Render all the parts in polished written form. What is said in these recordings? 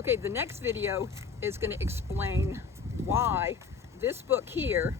Okay, the next video is going to explain why this book here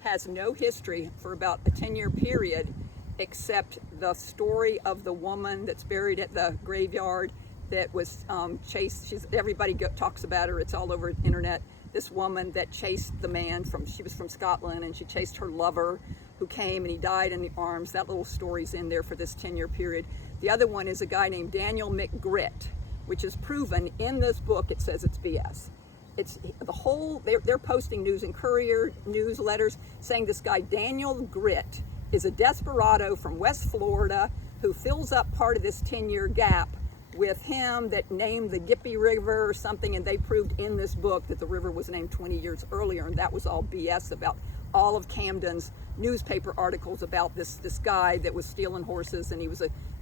has no history for about a 10-year period, except the story of the woman that's buried at the graveyard that was chased. Everybody talks about her. It's all over the internet. This woman that chased the man she was from Scotland, and she chased her lover who came and he died in the arms. That little story's in there for this 10-year period. The other one is a guy named Daniel McGritt, which is proven in this book. It says it's BS. It's the whole, they're posting News and Courier newsletters saying this guy Daniel Gritt is a desperado from West Florida who fills up part of this 10-year gap with him that named the Gippy River or something, and they proved in this book that the river was named 20 years earlier, and that was all BS about all of Camden's newspaper articles about this guy that was stealing horses, and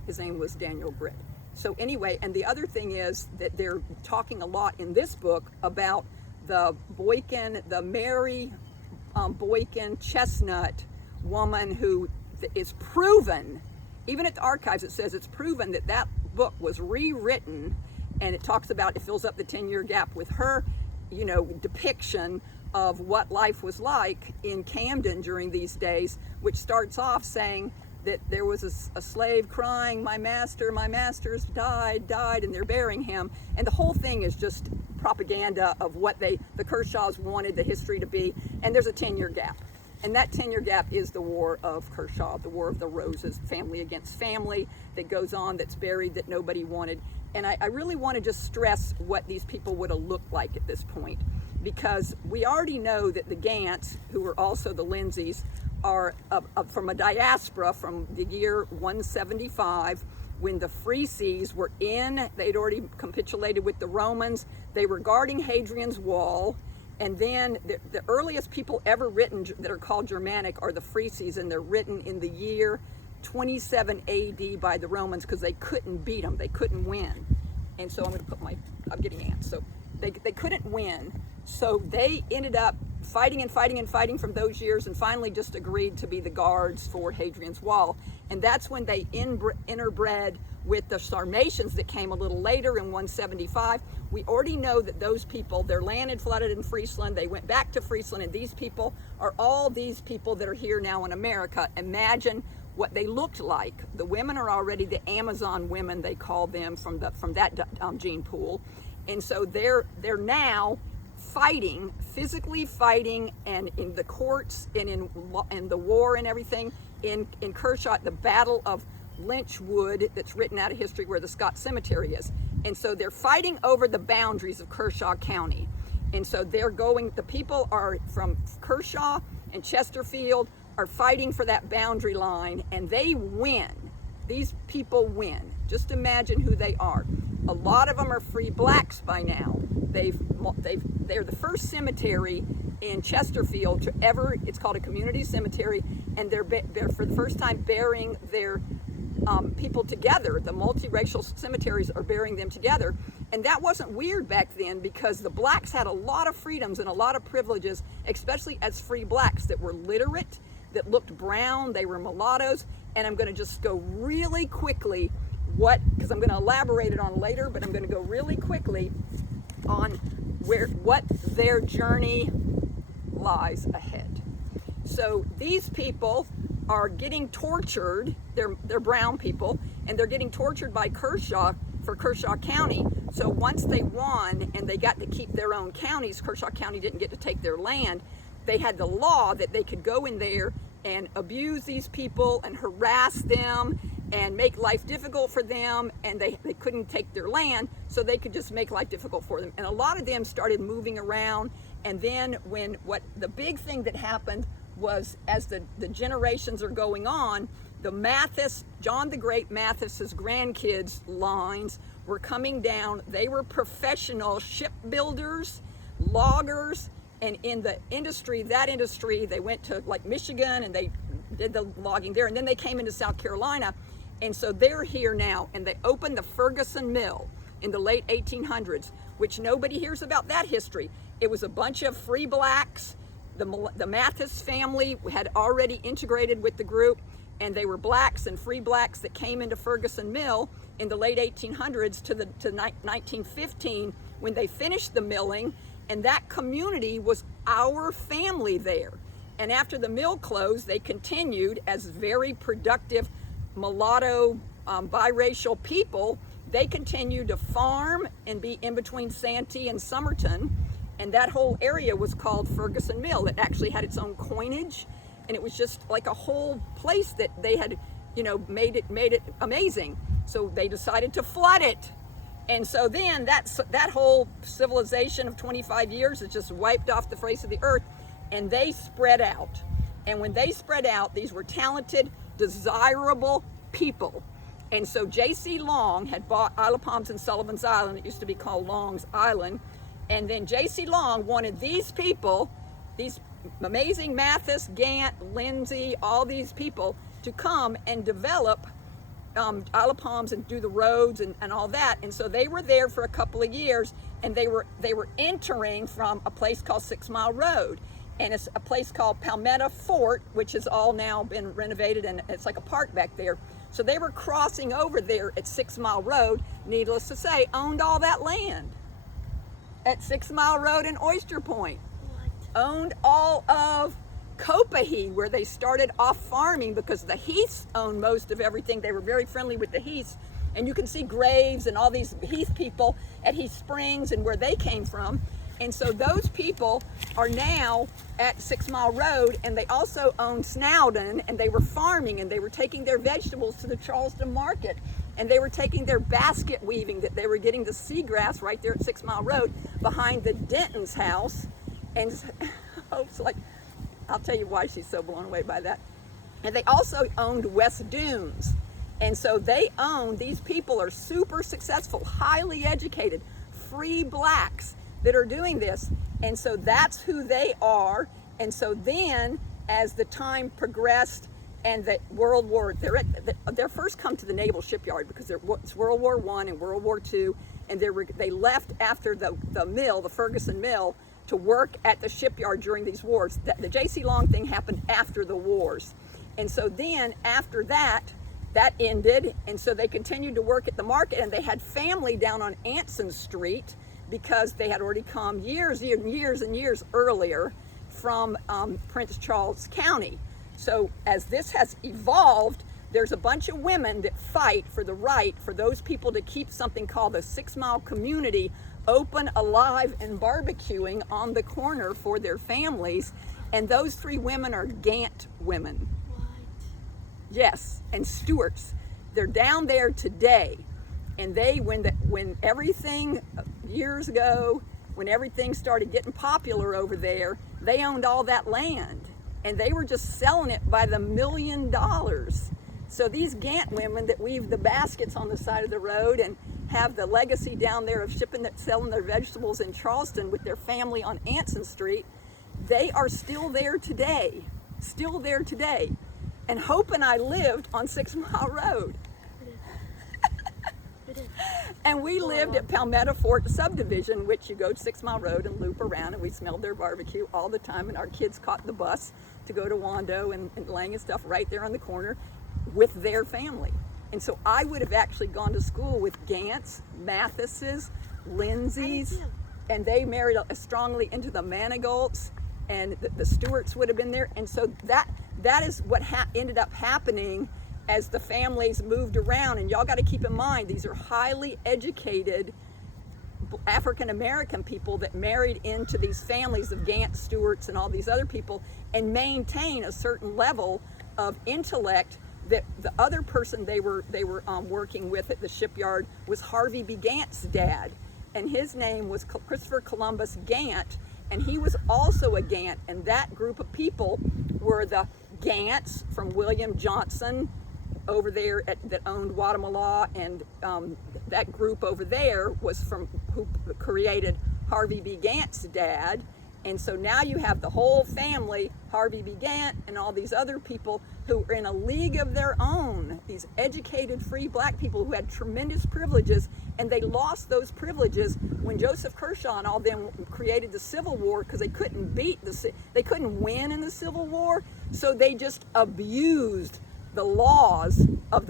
his name was Daniel Gritt. So anyway, and the other thing is that they're talking a lot in this book about the Mary Boykin Chestnut woman who is proven, even at the archives it says it's proven that book was rewritten, and it talks about, it fills up the 10-year gap with her, depiction of what life was like in Camden during these days, which starts off saying that there was a slave crying, my master's died, and they're burying him. And the whole thing is just propaganda of what the Kershaws wanted the history to be. And there's a 10-year gap. And that 10-year gap is the War of Kershaw, the War of the Roses, family against family that goes on, that's buried, that nobody wanted. And I really want to just stress what these people would have looked like at this point, because we already know that the Gants, who were also the Lindsays, are from a diaspora from the year 175, when the Free Seas were they'd already capitulated with the Romans. They were guarding Hadrian's Wall, and then the earliest people ever written that are called Germanic are the Free Seas, and they're written in the year 27 AD by the Romans because they couldn't beat them, they couldn't win. And so I'm getting ants. So they couldn't win, so they ended up fighting from those years, and finally just agreed to be the guards for Hadrian's Wall. And that's when they interbred with the Sarmatians that came a little later in 175. We already know that those people, their land had flooded in Friesland. They went back to Friesland, and these people are all these people that are here now in America. Imagine what they looked like. The women are already the Amazon women, they call them, from that gene pool. And so they're now physically fighting, and in the courts and in the war and everything in Kershaw, the Battle of Lynchwood, that's written out of history, where the Scott Cemetery is. And so they're fighting over the boundaries of Kershaw County. And so the people are from Kershaw and Chesterfield are fighting for that boundary line, and they win. These people win. Just imagine who they are. A lot of them are free blacks by now. They're the first cemetery in Chesterfield to ever, it's called a community cemetery, and they're for the first time burying their people together. The multiracial cemeteries are burying them together. And that wasn't weird back then, because the blacks had a lot of freedoms and a lot of privileges, especially as free blacks that were literate, that looked brown, they were mulattoes. And I'm going to just go really quickly because I'm going to elaborate it on later, but I'm going to go really quickly on what their journey lies ahead. So these people are getting tortured. They're brown people, and they're getting tortured by Kershaw for Kershaw County. So once they won and they got to keep their own counties, Kershaw County didn't get to take their land. They had the law that they could go in there and abuse these people and harass them and make life difficult for them, and they couldn't take their land, so they could just make life difficult for them. And a lot of them started moving around. And then the big thing that happened was, as the generations are going on, John the Great Mathis's grandkids' lines were coming down. They were professional shipbuilders, loggers, and in that industry, they went to like Michigan and they did the logging there, and then they came into South Carolina. And so they're here now, and they opened the Ferguson Mill in the late 1800s, which nobody hears about that history. It was a bunch of free blacks. The Mathis family had already integrated with the group, and they were blacks and free blacks that came into Ferguson Mill in the late 1800s to 1915 when they finished the milling, and that community was our family there. And after the mill closed, they continued as very productive mulatto, biracial people. They continued to farm and be in between Santee and Somerton, and that whole area was called Ferguson Mill. It actually had its own coinage, and it was just like a whole place that they had, made it amazing. So they decided to flood it. And so then that whole civilization of 25 years is just wiped off the face of the earth, and they spread out. And when they spread out, these were talented, desirable people. And so J.C. Long had bought Isle of Palms and Sullivan's Island. It used to be called Long's Island. And then J.C. Long wanted these people, these amazing Mathis, Gant, Lindsay, all these people to come and develop Isle of Palms and do the roads and all that. And so they were there for a couple of years, and they were entering from a place called 6 Mile Road. And it's a place called Palmetto Fort, which has all now been renovated, and it's like a park back there. So they were crossing over there at 6 Mile Road, needless to say, owned all that land at 6 Mile Road and Oyster Point. What? Owned all of Copiahy, where they started off farming, because the Heaths owned most of everything. They were very friendly with the Heaths. And you can see graves and all these Heath people at Heath Springs and where they came from. And so those people are now at 6 Mile Road, and they also own Snowden, and they were farming, and they were taking their vegetables to the Charleston market, and they were taking their basket weaving that they were getting the seagrass right there at 6 Mile Road behind the Denton's house. And it's like, I'll tell you why she's so blown away by that. And they also owned West Dunes. And so these people are super successful, highly educated, free blacks that are doing this. And so that's who they are. And so then as the time progressed and the World War, they're first come to the Naval Shipyard because it's World War I and World War II. And they left after the mill, the Ferguson Mill, to work at the shipyard during these wars. The J.C. Long thing happened after the wars. And so then after that ended, and so they continued to work at the market, and they had family down on Anson Street because they had already come years earlier from Prince Charles County. So as this has evolved, there's a bunch of women that fight for the right for those people to keep something called the 6 Mile community open, alive, and barbecuing on the corner for their families. And those 3 women are Gant women. What? Yes, and Stewarts. They're down there today. And when everything, years ago, when everything started getting popular over there, they owned all that land. And they were just selling it by the $1 million. So these Gant women that weave the baskets on the side of the road and have the legacy down there of selling their vegetables in Charleston with their family on Anson Street, they are still there today. And Hope and I lived on 6 Mile Road. And we lived at Palmetto Fort subdivision, which you go to 6 Mile Road and loop around, and we smelled their barbecue all the time, and our kids caught the bus to go to Wando and Lang and stuff right there on the corner with their family. And so I would have actually gone to school with Gants, Mathises, Lindsays, and they married strongly into the Manigolds, and the Stewarts would have been there. And so that is what ended up happening as the families moved around. And y'all got to keep in mind, these are highly educated African American people that married into these families of Gant, Stewarts, and all these other people, and maintain a certain level of intellect. That the other person they were working with at the shipyard was Harvey B. Gant's dad, and his name was Christopher Columbus Gant, and he was also a Gant. And that group of people were the Gants from William Johnson over there that owned Guatemala, and that group over there was who created Harvey B. Gant's dad. And so now you have the whole family, Harvey B. Gant and all these other people who are in a league of their own, these educated, free black people who had tremendous privileges, and they lost those privileges when Joseph Kershaw and all them created the Civil War, because they couldn't win in the Civil War, so they just abused the laws of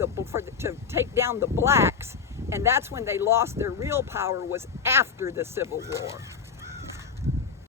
to take down the blacks, and that's when they lost their real power, was after the Civil War.